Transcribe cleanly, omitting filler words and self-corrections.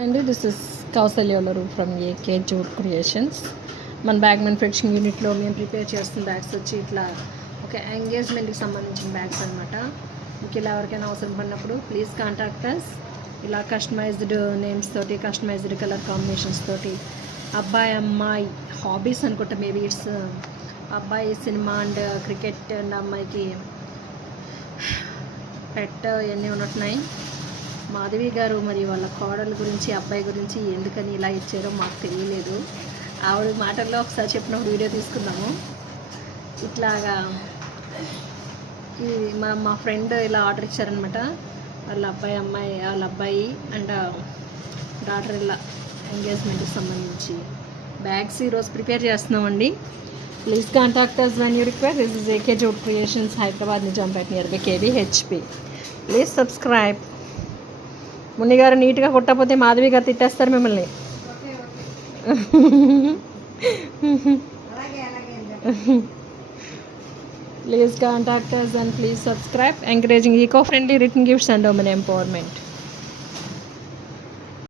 And this is కౌసల్యలరు from AK jute creations. మన bag manufacturing యూనిట్లో మేము ప్రిపేర్ చేస్తున్న బ్యాగ్స్ వచ్చి ఇట్లా ఒక ఎంగేజ్మెంట్కి సంబంధించిన బ్యాగ్స్ అనమాట. మీకు ఇలా ఎవరికైనా అవసరం పడినప్పుడు ప్లీజ్ కాంటాక్ట్ అస్. ఇలా కస్టమైజ్డ్ నేమ్స్ తోటి, కస్టమైజ్డ్ కలర్ కాంబినేషన్స్ తోటి, అబ్బాయి అమ్మాయి హాబీస్ అనుకుంటా, మేబీ ఇట్స్ అబ్బాయి సినిమా అండ్ క్రికెట్ అండ్ అమ్మాయికి పెట్ ఇవన్నీ ఉన్నట్టున్నాయి. మాధవి గారు మరి వాళ్ళ కోడల గురించి, అబ్బాయి గురించి ఎందుకని ఇలా ఇచ్చారో మాకు తెలియలేదు. ఆవిడ మాటల్లో ఒకసారి చెప్పినప్పుడు వీడియో తీసుకుందాము. ఇట్లాగా ఈ మా ఫ్రెండ్ ఇలా ఆర్డర్ ఇచ్చారనమాట. వాళ్ళ అబ్బాయి అండ్ డాటర్ ఇలా ఎంగేజ్మెంట్కి సంబంధించి బ్యాగ్స్ ఈరోజు ప్రిపేర్ చేస్తున్నామండి. Please contact us when you require. This is AK jute creations, Hyderabad, Nizampet, near by KBHP. Please subscribe. Munni garu నీట్గా కుట్టకపోతే మాధవి గారు తిట్టేస్తారు మిమ్మల్ని. Please contact us and please subscribe. Encouraging eco-friendly written gifts and women empowerment.